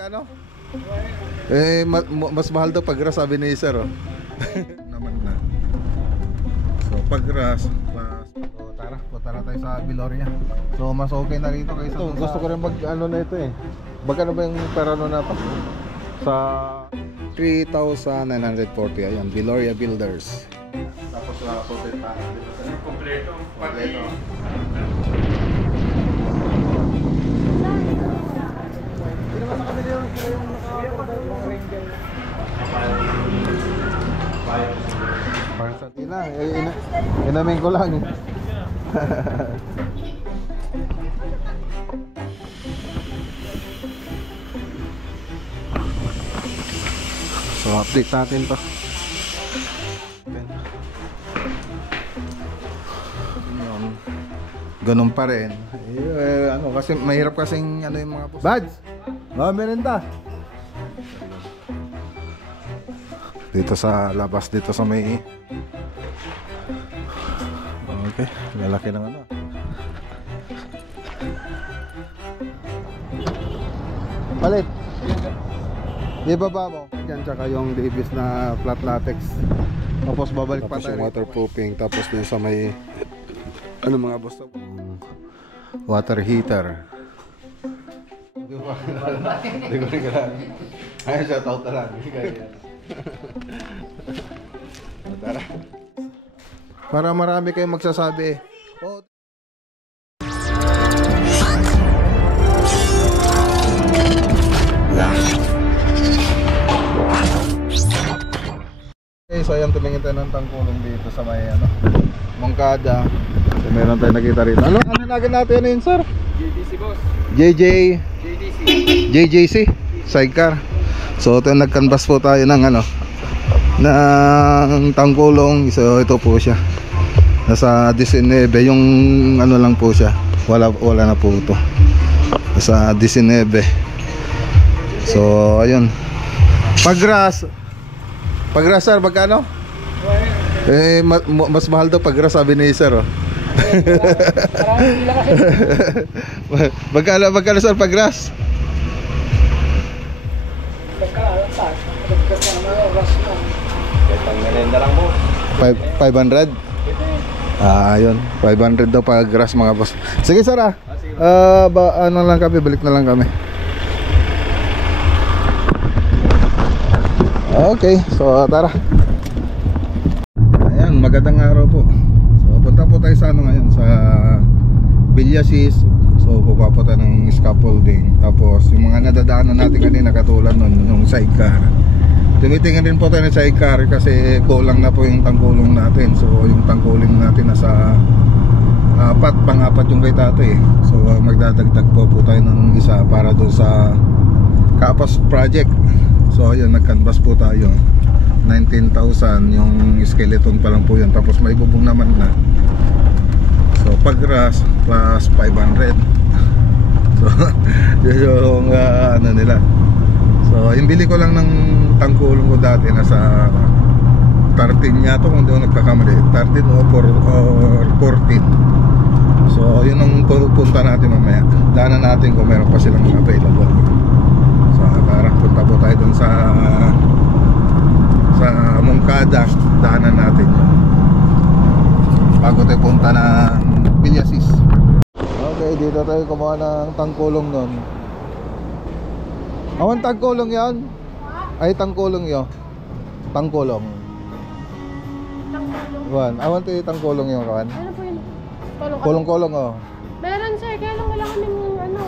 magkano? Mas mahal daw pag grass, sabi ni sir, oh. Naman na. So pag grass plus, so tara, punta na tayo sa Viloria. So mas okay na rito kaysa ito, gusto ko rin mag ano na ito eh. Magkano ba yung perano na to? Sa 3,940, ayan, Viloria Builders. Tapos sa socket pa kompleto. Parang sa tina, inamin ko lang. So update natin to. Ganun pa rin. Ano kasi mahirap kasing ano yung mga boss. Bads. Merenda. Dito sa labas, dito sa may. Okay, lalaki ng ano. Palit. Ibaba mo. Yan, tsaka yung Davis na flat latex. Tapos babalik tapos pa tayo. Waterproofing. Tapos din sa may ano mga boss, water heater. Hindi ko rin kailangan. Ayun siya, tauta lang. Tara. Para marami kayong magsasabi. Oh. Okay, so ayan, tumingin tayo ng tangkulong dito sa may ano, Mongkada. So, meron tayong nakita rito. Ano nagin natin yun, sir? JJC boss. JJC sidecar. So ito yung nag-canvas po tayo ng ano, ng tangkulong. So ito po siya. Nasa 19 yung ano lang po siya. Wala na po ito. Nasa 19. So ayun. Pag-grass sir, magkano? Mas mahal daw pag-grass, sabi ni sir, oh. Magkano sir pag-grass? Merenda lang po. 500? Ayun, 500 daw pag-grass mga boss. Sige sir, ano lang kami, balik na lang kami. Okay, so tara. Ayan, magandang araw po. So punta po tayo sa ano ngayon, sa Villasis. So pupunta tayo ng scaffolding. Tapos yung mga nadadaanan natin kanina katulad nun, yung sidecar. Tumitingin din po tayo ng sidecar kasi kulang na po yung tangkulong natin. So yung tangkulong natin nasa pang-apat yung kay tatay. So magdadagdag po tayo ng isa para doon sa Kapas project. So ayun, nag-canvas po tayo. 19,000 yung skeleton pa lang po yan. Tapos may bubong naman na. So pag-grass plus 500. So yung ano nila. So yung bili ko lang ng tangkulong ko dati nasa 13 yata kung hindi ako nagkakamali. 13 or 14. So yun ang pupunta natin mamaya. Daanan natin kung meron pa silang available. So tara, punta po tayo dun sa Mongkada. Daanan natin yun bago tayo punta ng Villasis. Okay, dito tayo kumuha ng tangkulong nun. Awan tangkulong yan? Ay tangkulong yun. Tangkulong. Awan, awan tayo tangkulong yun kawan. Ano po yun? Kulong-kulong oh. Meron sir, kaya lang wala kaming ano,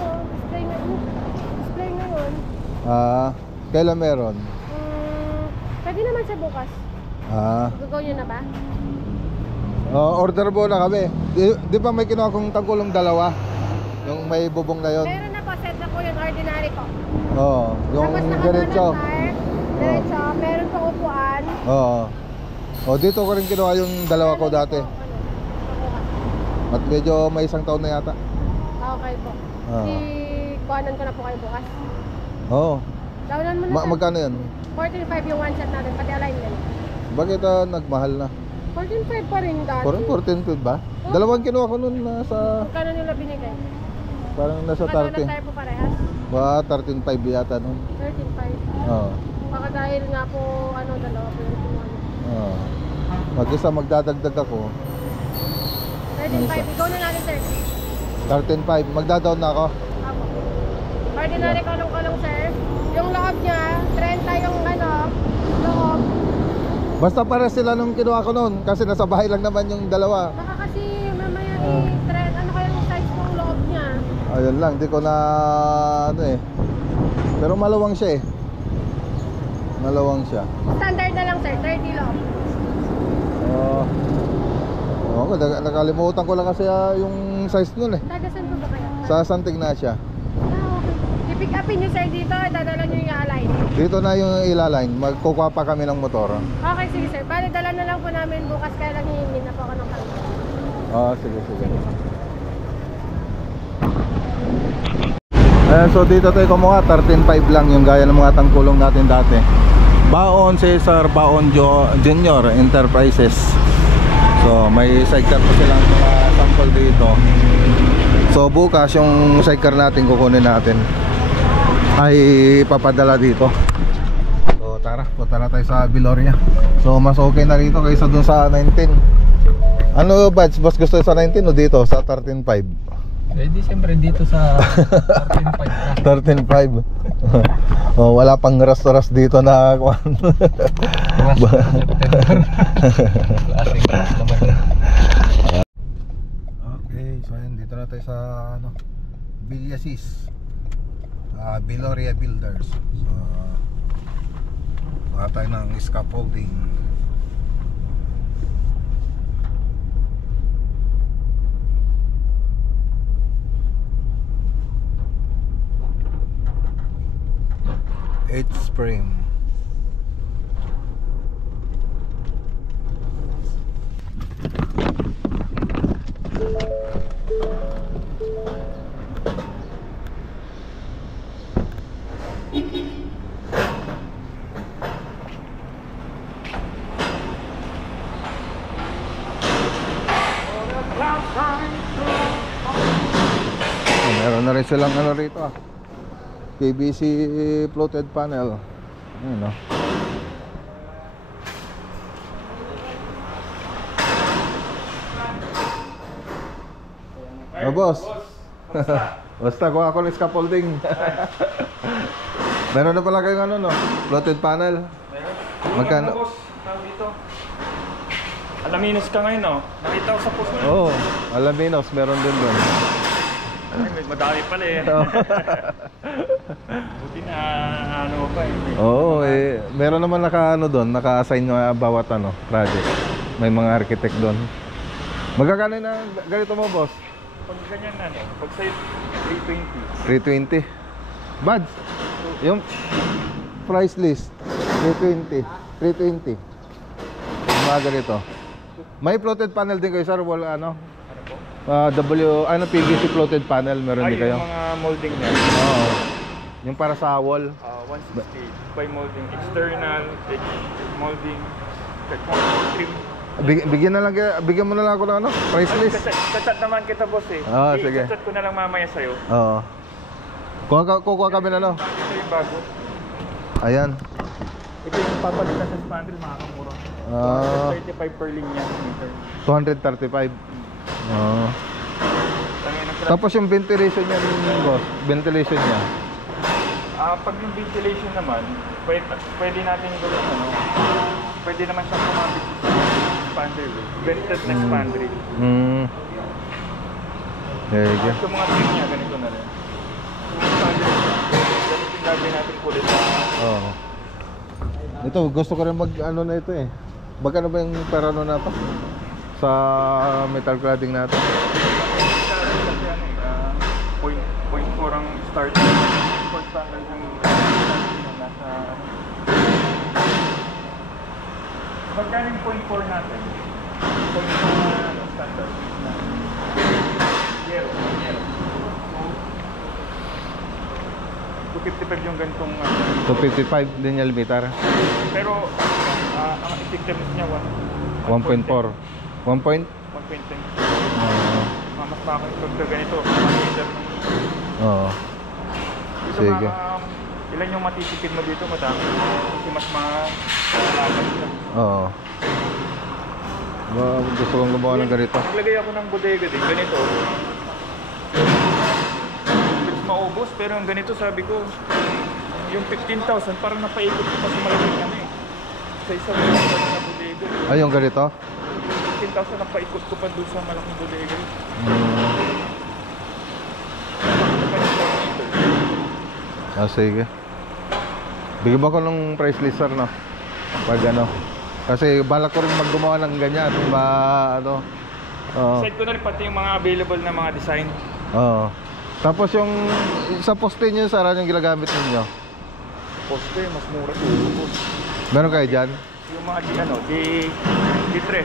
display ngayon. Kailan meron? Pwede naman sa bukas. Gagawin nyo na ba? Order mo na kami. Di ba may kinuha kong tangkulong dalawa? Yung may bubong na yun? Meron na po, set na po yung ordinary po. Oo, yung diretso. Diretso, meron pong upuan. Oo. Dito ko rin kinuha yung dalawa ko dati. At medyo may isang taon na yata. Okay po. Kuhanan ko na po kayo bukas. Oo. Dawnan mo na. Magkano yan? 14.5 yung one set natin, pati alignment. Bakit nagmahal na? 14.5 pa rin dati. 14.5 ba? Dalawang kinuha ko nun nasa... Magkano nila binigay? Parang nasa 30. Magkano na tayo po parehas? Ba, 13.5 yata nun. 13.5. Oo. Baka dahil nga po, dalawa po yung kinuha. Oo. Mag-isa magdadagdag ako. 13.5. Ikaw na natin, sir. 13.5. Magda-down na ako. Apo. Ordinary kalong-kalong, sir. Yung loob niya, 30 yung loob. Basta para sila nung kinuha ko noon. Kasi nasa bahay lang naman yung dalawa. Baka kasi mamaya trend, ano kaya yung size ng loob niya? Ayun lang, di ko na Pero malawang siya eh. Malawang siya. Standard na lang, sir. 30 loob. Oo, nakalimutan ko lang kasi yung size nun eh. Tagasan po ba kayo? Sa Santa Ignacia. Okay. I-pick upin niyo, sir, dito. Dadala niyo yung align. Dito na yung ilaline. Magkukuha pa kami ng motor. Okay, sige, sir. Bale, dala na lang po namin bukas. Kaya lang hihingi na po ako ng kalong. Sige. Ayan, so dito tayo kumuha. 13.5 lang yung gaya ng mga tangkulong natin dati. Baon Cesar, Baon Junior Enterprises. So may sidecar pa silang mga sample dito. So bukas yung sidecar natin kukunin natin ay papadala dito. So tara, punta na tayo sa Viloria. So mas okay na rito kaysa dun sa 19. Ano batch, boss, gusto sa 19 o dito sa 13.5? Eh di siyempre dito sa 13.5 13.5. Oh, wala pang ras-ras dito na Okay, so ayun, dito na tayo sa Villasis, Viloria Builders. So baka tayo ng scaffolding. Spring. Meron na rin silang rito PVC floated panel. Ayun boss. Basta kuha ako ng scaffolding. Meron na pala kayong floated panel. Meron. Magkano? Boss, tawag dito. Alaminos ka ngayon, no? Nakita ko sa post mo. Oo, Alaminos meron din doon. Ay, madami pala eh. Buti na pa eh. Oo, meron naman doon, naka-assign na bawat project. May mga architect doon. Magkakano na ganito mo, boss? Pag ganyan pag sa'yo 320. 320. Buds, yung price list 320. Yung mga ganito. May floated panel din kayo, sir? Wala PVC floated panel meron din kayo? Yung mga molding niya. Oo. Yung para sa wall. 160 by molding. External, molding, trim. Bigyan mo na lang ako ng price list. Chat naman kita, boss eh. Sige. Chat ko na lang mamaya sa'yo. Oo. Kuha kami na Ito yung bago. Ayan. Ito yung papalitan sa spandrel, makakamura. 235 per linya meter. 235. Tapos yung ventilation niya, boss, ventilation niya. Pag yung ventilation naman, pwede natin gawin pwede naman siyang kumapit sa spandrel. Vented na spandrel. There you go. At yung mga trim niya, ganito na rin. Yung spandrel, ganito yung gagawin natin kulit. Oo. Ito, gusto ko rin na ito eh. Magkano ba yung perano na to? Sa metal cladding natin? Kasi 0.4 ang start. For standard yung nasa... Magkano yung 0.4 natin? 0.4 standard. Zero. 255 yung ganitong 255 din yung meter. pero ang effectiveness niya 1.4 1.10 mas bakit pagka ganito 1 meter Oo. Dito Sige. ilan yung matitipid mo dito, madami. Kasi mas malaman siya. Oo. Gusto kong gumawa ng ganito. Naglagay ako ng bodega din, ganito. It's maubos, pero ang ganito sabi ko, yung 15,000 parang napaikot ko pa sa malaking ano eh. Sa isang na bodega. Ay, yung ganito? 15,000 napaikot ko pa doon sa malaking bodega. Sige. Bigyan mo ko ng price list, sir, no? Pag ano. Kasi balak ko rin maggumawa ng ganyan. Ano. Side ko na rin pati yung mga available na mga design. Oo. Tapos yung sa poste nyo, sir, ano yung ginagamit ninyo? Poste, mas mura ito. Meron kayo dyan? Yung mga D3.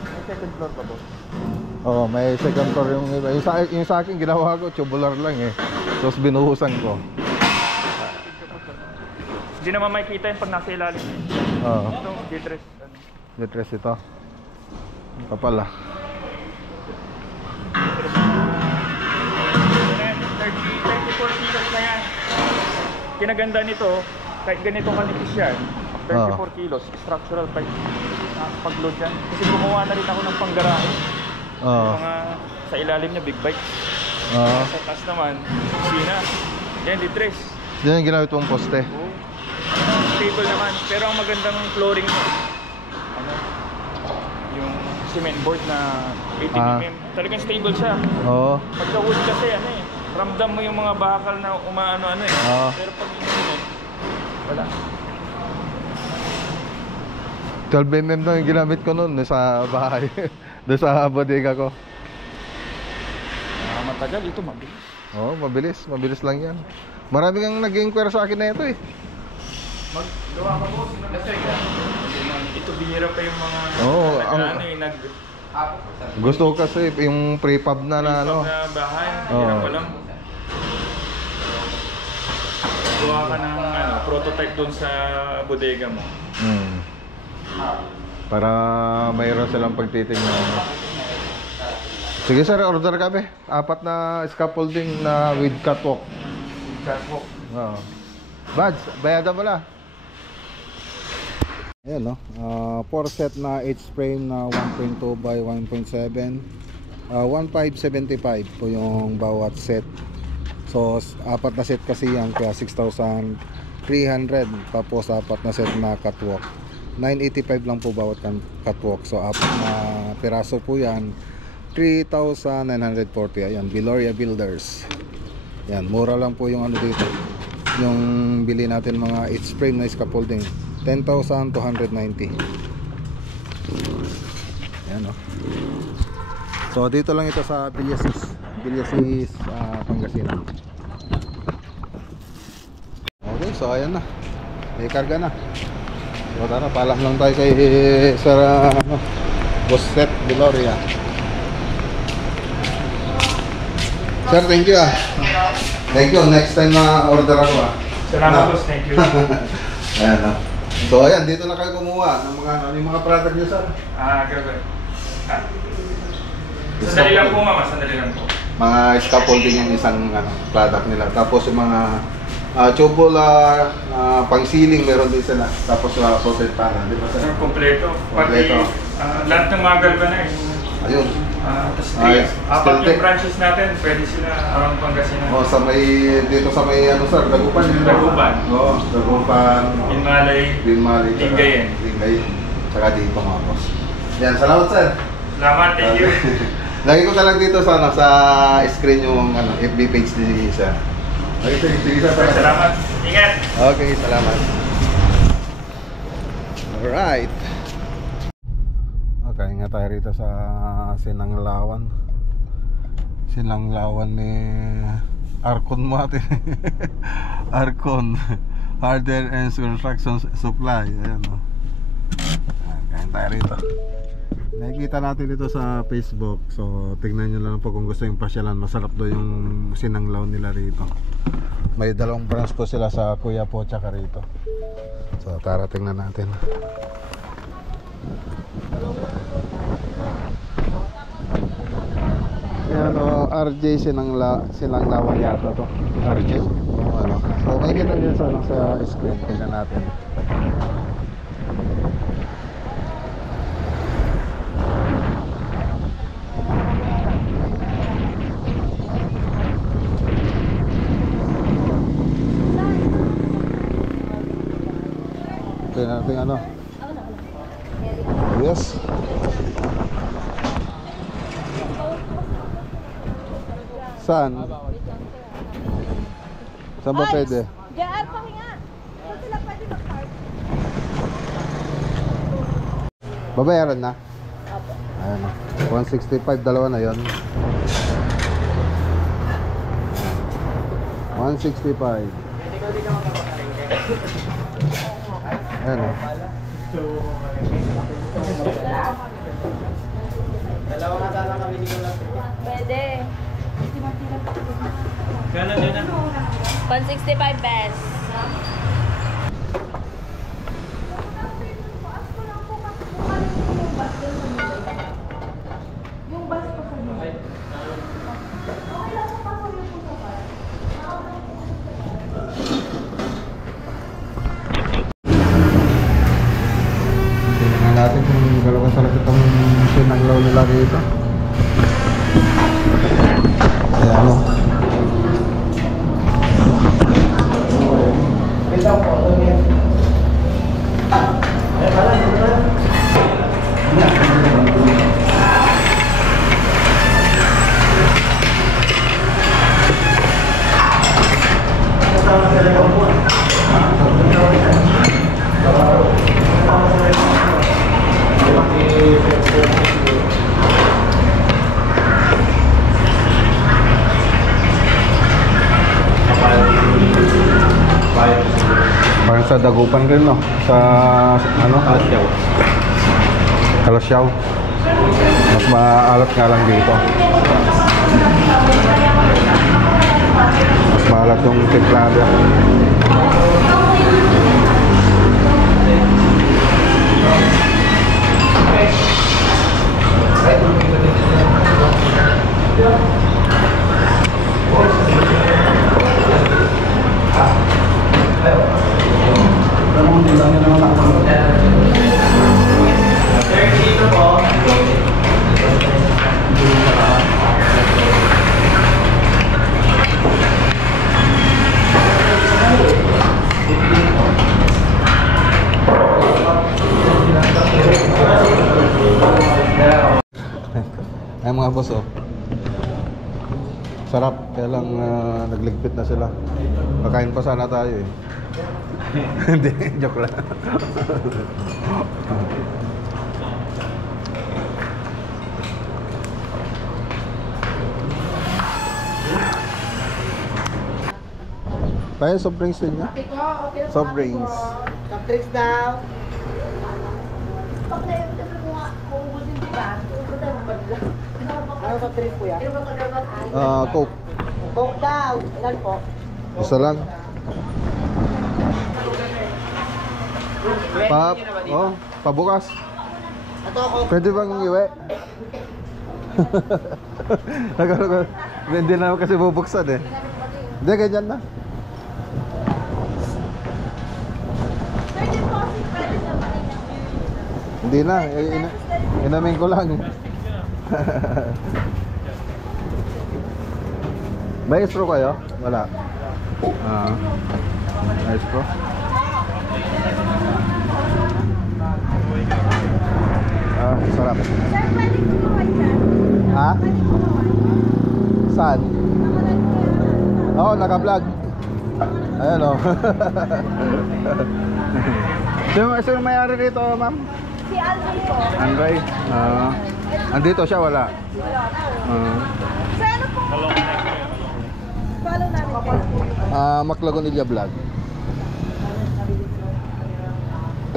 May second floor pa po. Oo, may second floor yung iba. Yung sa akin, ginawa ko, tubular lang eh. Tapos binuhusan ko. Hindi naman makikita yung pag nasa ilalim. Oo. Ito, D3. Detress ito. Kapal ah. 34 kilos na yan. Kinaganda nito, kahit ganito kanipis yan, 34 kilos, structural pipe. Nakakapag-load yan. Kasi gumawa na rin ako ng panggarahe. Oo. Mga sa ilalim niya, big bike. Oo. Sa taas naman, sina. Yan, D3. Yan yung ginamit mong poste. Oo. Stable naman. Pero ang magandang flooring mo, ano, yung cement board na 18mm. Talagang stable siya. Oo. Pagka wood kasi, ano eh, ramdam mo yung mga bakal na umaano-ano eh. Oo. Pero pag cement, wala. 12mm na yung ginamit ko noon sa bahay. Doon sa bodega ko. Matagal, ito mabilis. Oo, mabilis. Mabilis lang yan. Marami kang nag-inquire sa akin na ito eh. Maggawa ka po, ito bihira pa yung mga ano eh, gusto ko kasi yung prefab na ano. na bahay, bihira pa lang. Gawa ka ng prototype doon sa bodega mo. Para mayroon silang pagtitingnan. Sige sir, order kami. 4 na scaffolding na with catwalk. Catwalk. Oo. Bads, bayadan mo na. Ayan no, 4 set na H-frame na 1.2 by 1.7, 1,575 po yung bawat set. So 4 na set kasi yan, kaya 6,300. Tapos 4 na set na catwalk, 985 lang po bawat catwalk. So 4 na piraso po yan, 3,940. Ayan, Viloria Builders. Yan, mura lang po yung ano dito. Yung bili natin mga H-frame na scaffolding, 10,290. Ayan o. So dito lang ito sa Villasis, Pangasinan. Okay, so ayan na, may karga na. So tara, paalam lang tayo kay Sir Boss Seth Viloria. Sir, thank you ah. Thank you, next time na order ako ah. Salamat boss, thank you. Ayan ah. So ayan, dito na kayo kumuha ng yung mga product niyo, sir. Grabe. Sandali lang po mama, sandali lang po. Mga scaffolding yung isang product nila. Tapos yung mga tubular, pang ceiling meron din sila. Tapos faucet panel, di ba sir? Kompleto. Kompleto. Pati lahat ng mga galvanize. Ayun. Tapos Ayos. 4 yung branches natin, pwede sila around Pangasinan. Oh, sa may dito sa may sir, Dagupan yun. Dagupan. Oo, Dagupan. Binmalay. Lingayen. Lingayen. Saka dito mga boss. Yan, salamat sir. Salamat, thank you. Lagi ko na lang dito sana sa screen yung FB page ni sir. Okay, sige sir. Salamat. Ingat. Okay, salamat. Alright. Okay, nga tayo rito sa Sinanglawan. Sinanglawan ni Arcon mo atin. Arcon Hardware and Construction Supply. Ayan o. Kain tayo rito. Nakikita natin dito sa Facebook. So tignan nyo lang po kung gusto yung pasyalan. Masarap do yung sinanglaw nila rito. May 2 branch po sila sa Kuya po tsaka rito. So tara tingnan natin. Yan o, RJ silang lawan yata to. RJ? O ano. So may kita dyan sa, ano, sa screen. Tingnan natin. Tingnan natin ano. Yes. Saan? Saan ba pwede? JR pa nga. Saan sila pwede mag-park? Babayaran na? Apo. Ayan o. 165, dalawa na yon. 165. Ayan o. Pwede. Gana dyan na. 165 best. Tingnan natin kung galaw talaga itong sinanglaw nila dito. Ayan o. Parang sa Dagupan rin, no? Sa ano? Kalasyaw. Kalasyaw. Mas maalat nga lang dito. Mas maalat yung templado. Ay mga boss, oh. Sarap, kaya lang nagligpit na sila. Kakain pa sana tayo eh. Hindi, joke lang. Tayo soft drinks din niya. Soft drinks. Soft drinks daw. Ano soft drinks po yan? Coke. Coke daw. Ilan po? Isa lang. Oh, pabukas. Ito ako. Pwede bang iwi? Hindi naman kasi bubuksan eh. Hindi, ganyan na. Hindi na, inamin ko lang. May straw kayo? Wala. May straw? Sarap. Ha? Saan? Oo, naka-vlog. Ayan o. Sino may-ari rito, ma'am? Si Alvin po. Andray? Andito siya, wala? Sa ano po? Follow namin kayo. Maclagonilla Vlog.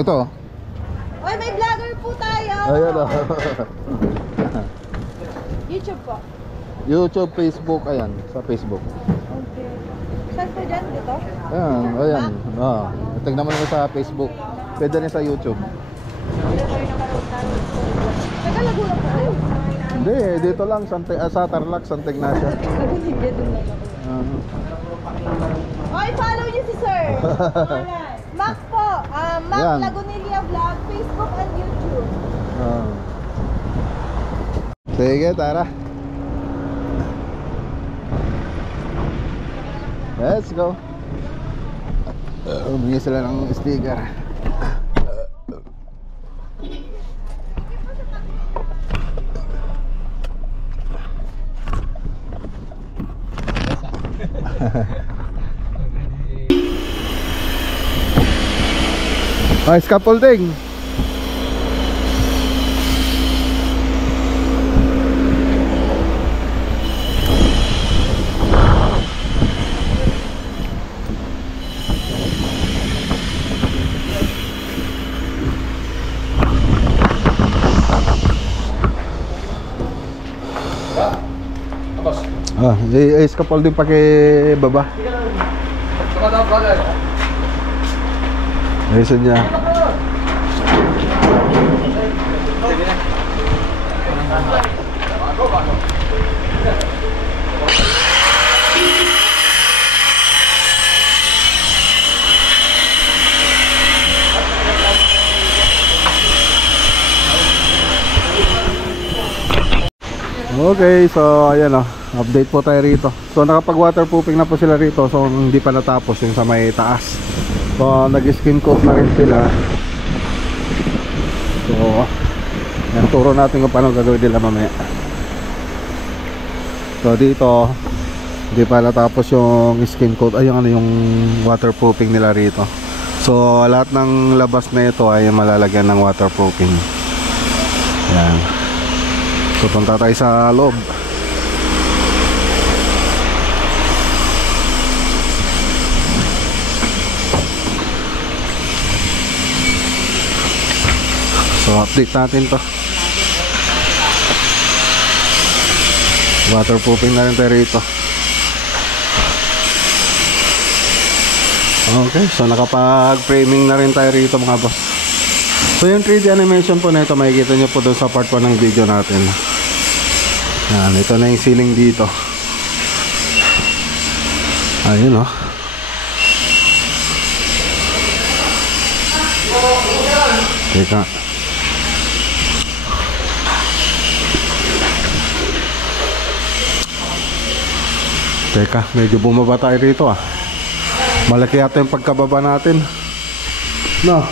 Ito. Oy, may vlogger po tayo. Ayan o. YouTube po. YouTube, Facebook, ayan. Sa Facebook. Okay. Saan po dyan? Dito? Ayan, ayan. Tignan mo naman sa Facebook. Pwede rin sa YouTube. Nagkalagulang po kayo. Hindi, dito lang sa Tarlac, Santa Ignacia. Oy, follow niyo si Sir. Mac po. Mac Yan. Lagunilla Vlog, Facebook and YouTube. Sige, tara. Let's go. Humingi sila ng sticker. Scaffolding. Scaffolding pakai baba. Ayusin niya. Okay, so ayan o, update po tayo rito. So nakapag waterproofing na po sila rito. So hindi pa natapos yung sa may taas. So nag-skin coat na rin sila. So yan, turo natin kung paano gagawin nila mamaya. So dito hindi pa natapos yung skin coat. Ay yung waterproofing nila rito. So lahat ng labas na ito ay malalagyan ng waterproofing. Yan. So punta tayo sa loob. So update natin to. Waterproofing na rin tayo rito. Okay, so nakapag-framing na rin tayo rito mga boss. So yung 3D animation po na ito, makikita nyo po doon sa part 1 ng video natin. Yan, ito na yung ceiling dito. Ayun o. Teka. Teka, medyo bumaba tayo rito ah. Malaki yata yung pagkababa natin. No.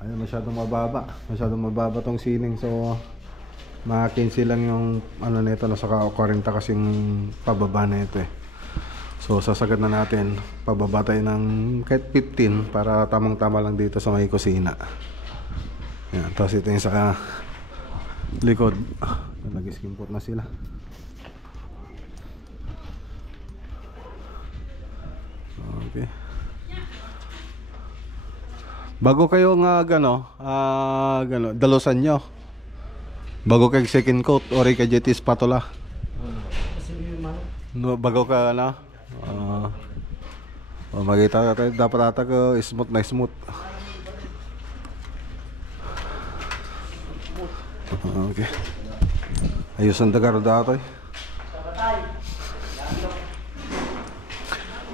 Ayun, masyadong mababa tong ceiling. So ma-15 lang yung ano nito, nasa 40 kasing pababa na ito eh. So sasagad na natin, pababa tayo ng kahit 15 para tamang-tama lang dito sa may kusina. Yan, tapos ito yung sa likod. Nag-skimpot na sila. Okay. Bago kayo nga dalusan nyo, bago kay second coat or kay JT spatula. No, bago ka na. Magita tayo dapat ata ko smooth na smooth. Okay. Ayos ang dagar datoy.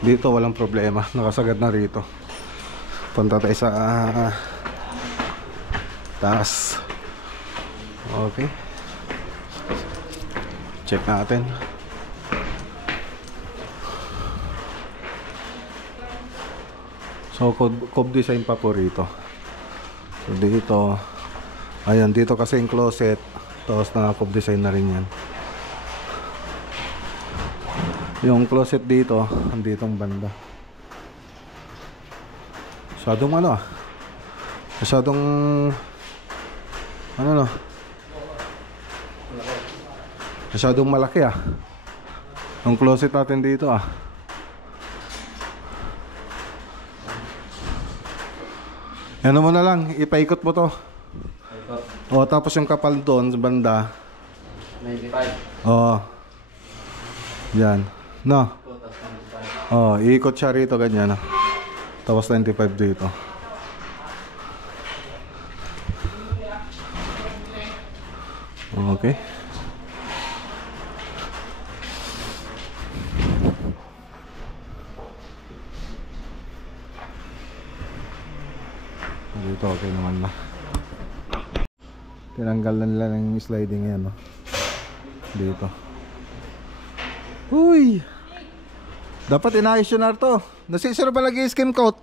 Dito walang problema, nakasagad na rito. Punta tayo sa taas. Okay. Check natin. So cove design pa po rito. So dito, ayan, dito kasi yung closet, tapos na cove design na rin yan. Yung closet dito, anditong banda. Masyadong masyadong malaki ah. Yung closet natin dito ah. Yan mo na lang, ipaikot mo to. O tapos yung kapal doon sa banda 95. Oo. Yan. No. Oh, iikot siya rito ganyan. Tapos 95 dito. Okay. ito okay naman na. Tinanggal na nila ng sliding yan, no? Dito. Uy! Dapat inayos yun na ito. Nasisira ba lagi skim coat?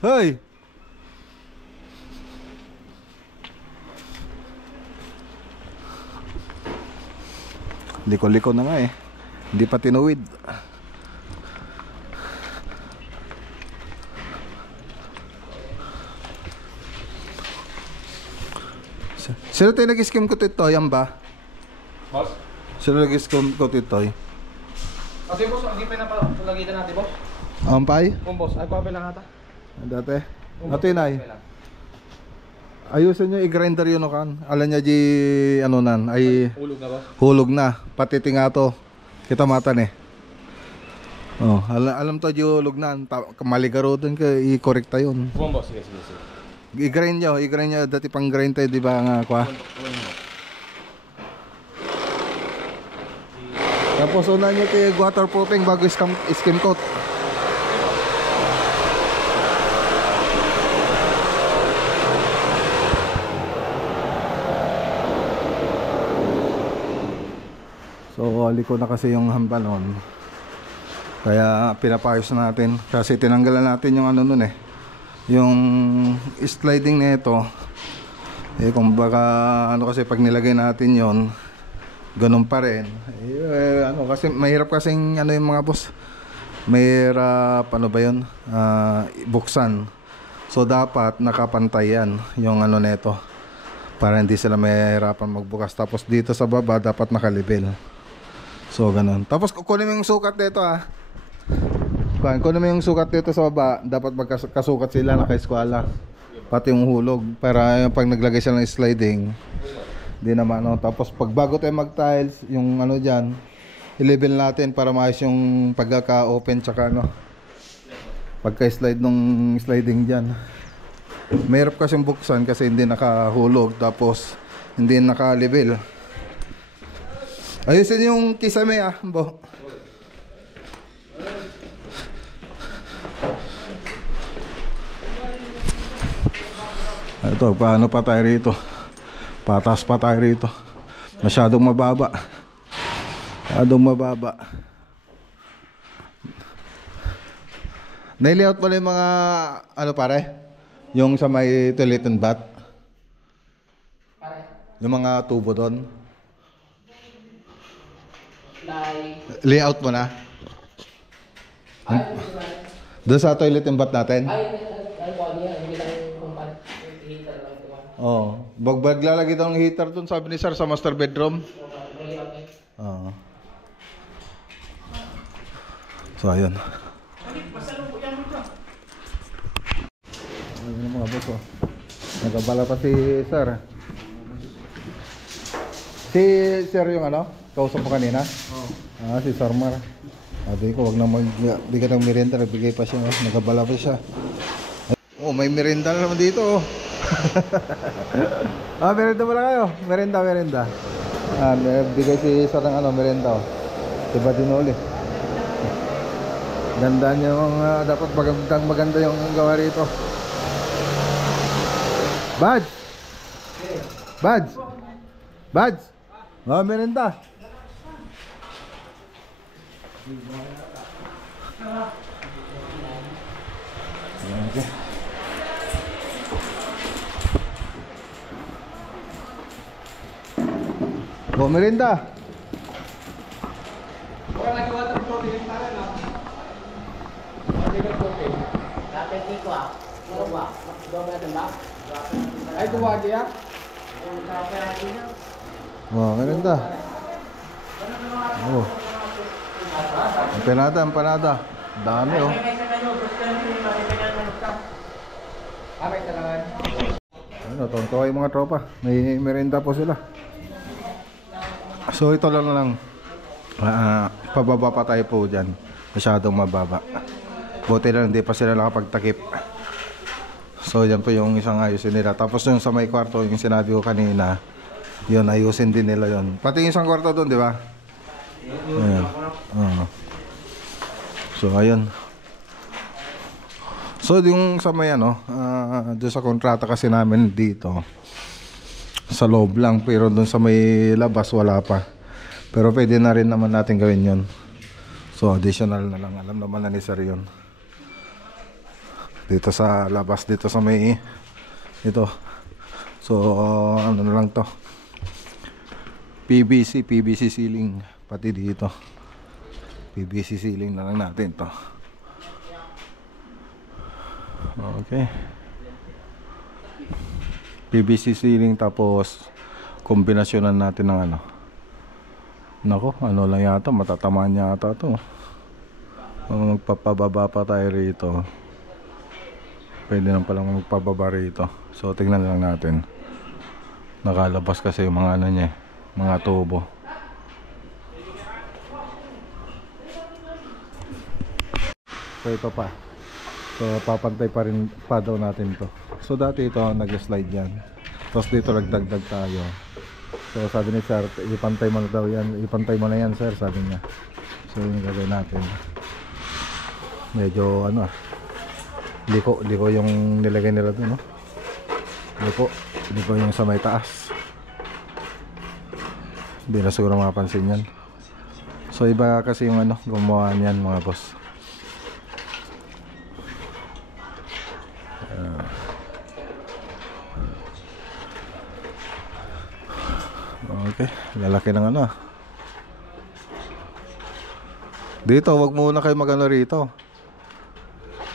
Hoy! Liko-liko na nga eh. Hindi pa tinuwid. Sino tayo nag-skim coat ito? Yan ba? Boss? Sino nag-skim coat ito? Ate boss, hindi pa napalagitan natin boss. Ampay? Kung boss, ay pa lang ata. Dati? Ito yun ay. Ayusin nyo i-grinder yun o kan. Alam niya di ano nan ay Hulog na boss. hulog na. Pati tingato. Kita matan eh. Oh, alam to di hulog na. Maligaro dun ka i-correct tayo yun. Kung boss, sige. I-grind nyo. Dati pang grind tayo di ba nga kwa? Tapos una nyo kayo waterproofing bago skim coat. So liko na kasi yung hambalon. Kaya pinapayos na natin. Kasi tinanggalan natin yung ano nun eh. Yung sliding na ito. Eh kung baka ano kasi pag nilagay natin yon ganun pa rin. Ano kasi mahirap kasing ano yung mga boss. Mahirap ano ba yun? Buksan. So dapat nakapantay yan yung ano nito. Para hindi sila mahirapan magbukas. Tapos dito sa baba dapat nakalibel. So ganun. Tapos kunin mo yung sukat dito kunin mo yung sukat dito sa baba. Dapat magkasukat sila naka-eskwala. Pati yung hulog. Para pag naglagay sila ng sliding di naman ano. Tapos pag bago tayo mag-tiles yung ano dyan i-level natin para maayos yung pagkaka-open tsaka ano pagka-slide nung sliding dyan. Mahirap kasi buksan kasi hindi nakahulog. Tapos hindi naka-level. Ayusin yung kisame bo. Ito, paano pa tayo rito? Patas pa tayo rito. Masyadong mababa. Nai-layout pala yung mga ano pare? Yung sa may toilet and bath. Yung mga tubo doon. Layout mo na? Doon sa toilet and bath natin? Oo. Baglalagay daw ng heater doon sabi ni sir sa master bedroom. Oo. So ayun. Ayun mga boss oh. Nagabala pa si sir. Si sir yung ano? Kausap mo kanina? Oo. Si Sarmar. Sabi ko wag na magbigay ng merienda. Nagbigay pa siya. Nagabala pa siya. Oh, may merienda na naman dito oh. Merienda pala kayo. Merienda. Bigay si sir ng ano, merienda oh. Diba din ulit. Ganda yung dapat maganda yung gawa rito. Bads. Merienda. Okay. Merienda. Ay, duwagi ya? Merienda. Oh. Empanada. Dami oh. Ano, tonto yung mga tropa. May merienda po sila. So ito lang pababa pa tayo po dyan. Masyadong mababa. Buti lang hindi pa sila nakapagtakip. So yan po yung isang ayusin nila. Tapos yung sa may kwarto, yung sinabi ko kanina, yun ayusin din nila yun. Pati yung isang kwarto doon, di ba? Ayan. So ayun. So So yung sa may ano, doon sa kontrata kasi namin dito, sa loob lang, pero doon sa may labas wala pa. Pero pwede na rin naman natin gawin yun. So additional na lang, alam naman na ni Sir yun. Dito sa labas, dito sa may ito. So ano na lang to, PVC ceiling, pati dito PVC ceiling na lang natin to. Okay, PVC ceiling, tapos kombinasyonan natin ng ano, nako, ano lang yata, matatamaan yata to. Magpapababa pa tayo rito, pwede lang palang magpababa rito. So tignan lang natin, nakalabas kasi yung mga ano niya, mga tubo. So ito pa, so papantay pa rin pa daw natin to. So dati ito nag-slide yan, tapos dito nagdagdag tayo. So sabi ni Sir, ipantay mo na daw yan, ipantay mo na yan Sir, sabi niya. So yun yung gagawin natin. Medyo ano liko yung nilagay nila doon, no? Liko yung sa may taas. Hindi na siguro mapapansin yan. So iba kasi yung ano, gumawa niyan mga boss. Okay, lalaki ng ano. Dito, wag muna kayo magano rito.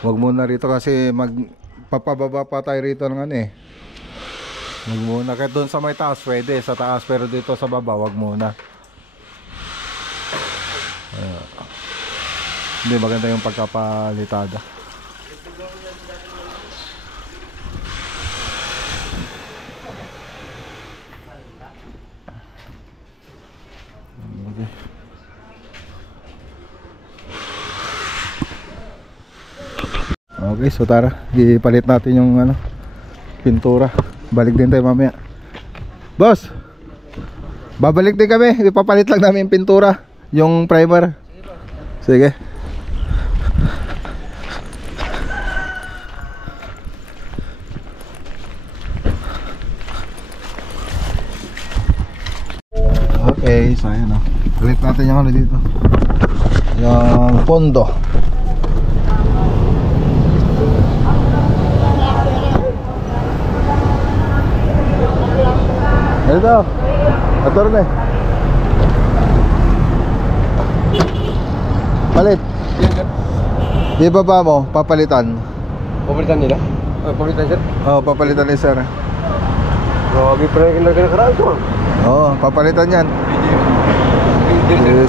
Wag muna rito kasi magpapababa pa tayo rito ng ano eh. Wag muna, kahit doon sa may taas pwede, sa taas, pero dito sa baba wag muna. Hindi maganda yung pagkapalitada. Okay, so tara, ipalit natin yung ano, pintura. Balik din tayo mamaya. Boss, babalik din kami, ipapalit lang namin yung pintura, yung primer. Sige. Okay, so ayan o, palit natin yung ano dito, yung pondo. Ito, attorney. Palit. Di ba mo, papalitan? Papalitan nila? Papalitan sir? Oo, papalitan ni sir. Grabe pa rin nakaraan ito. Oo, papalitan yan.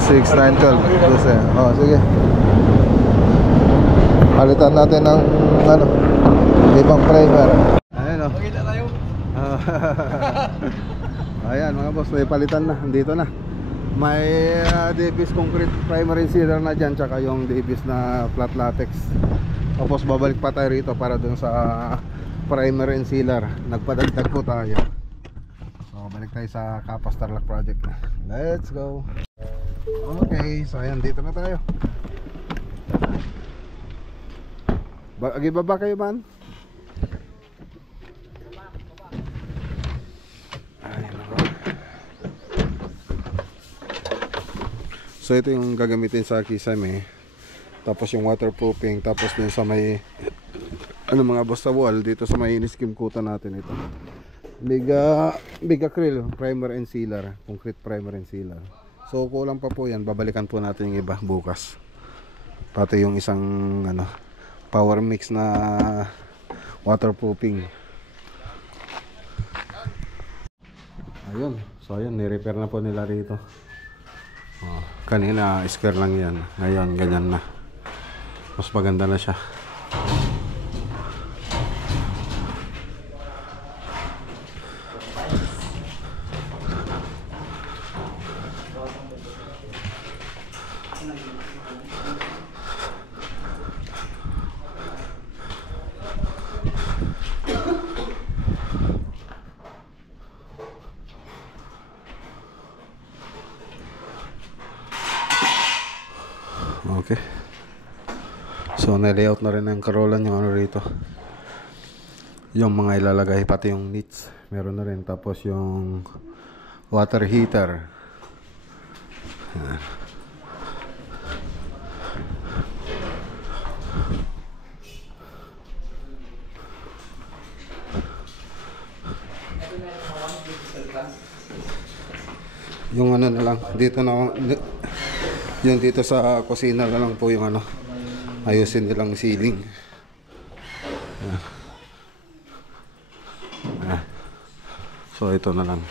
6, 9, 12. Oo, sige. Palitan natin ng ano, ibang primer. Ayan o. Makita tayo. Ayan mga boss, may palitan na, andito na. May Davis concrete primer and sealer na dyan, tsaka yung Davis na flat latex. Tapos babalik pa tayo rito para dun sa primer and sealer. Nagpadagdag po tayo. So balik tayo sa Kappa Starlock project na. Let's go. Okay, so ayan, dito na tayo. Baba kayo man? So ito yung gagamitin sa kisame, tapos yung waterproofing, tapos din sa may ano mga boss sa wall, dito sa may iniskim kuta natin ito. Big acryl primer and sealer, concrete primer and sealer. So kulang pa po yan, babalikan po natin yung iba bukas. Pati yung isang ano, power mix na waterproofing. Ayun, so ayun, ni-repair na po nila rito. Oh, kanina square lang yan, ngayon ganyan na, mas maganda na siya. Okay. So na-layout na rin ng karolan yung ano rito. Yung mga ilalagay, pati yung neats. Meron na rin. Tapos yung water heater. Ayan. Yung ano na lang, dito na yung dito sa kusina na lang po yung ano, ayusin nilang ceiling. Ayan. Ayan. So ito na lang,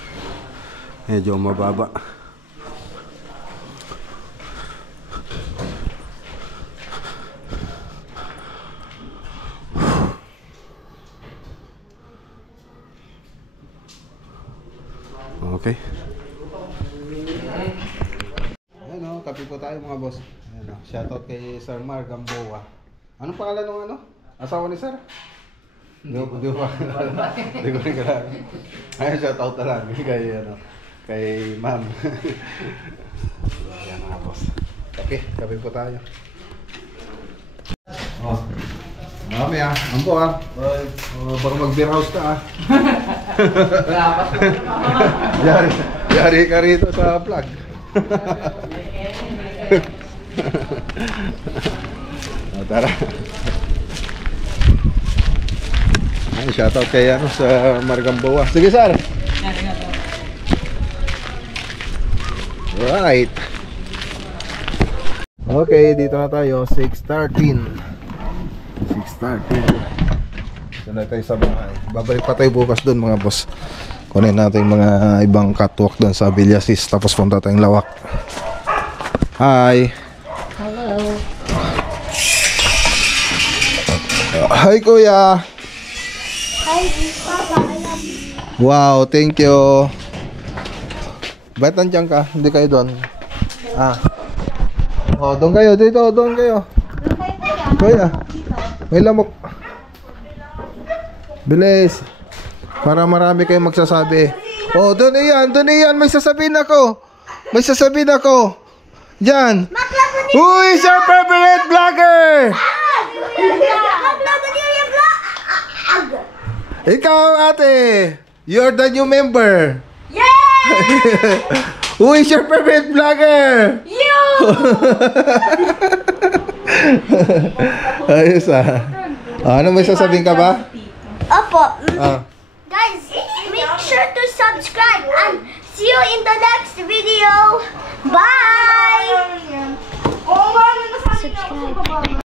medyo mababa. Okay. Ayan o, kape po tayo mga boss. Ayan o, shoutout kay Sir Mar Gamboa. Anong pangalan ng ano? Asawa ni Sir? Di ko rin kailangan. Ayan, shoutout na lang kay, ano, kay ma'am. Ayan mga boss. Kape po tayo. Oh. Marami ampo baka mag-beer house ka Yari ka rito sa vlog. Tara. Ay, shoutout kay ano sa Margamboa. Sige sir. Right. Okay, dito na tayo. 6:13. Dito na tayo sa bahay. Babalik pa tayo bukas doon mga boss. Kunin natin yung mga ibang catwalk doon sa Villasis. Tapos punta tayong Lawak. Hi. Hello. Hi kuya. Hi, Papa. I love you. Wow, thank you. Ba't nandiyan ka? Hindi kayo doon? Oh, doon kayo. Dito, doon kayo. Kuya, may lamok. Bilis. Para marami kayong magsasabi. Oh, doon iyan. May sasabihin ako. Diyan. Who is your favorite vlogger? Ikaw, ate. You're the new member. Who is your favorite vlogger? You! Ayos ano may sasabihin ka ba? Opo. Guys, make sure to subscribe and see you in the next video. Bye! Subscribe.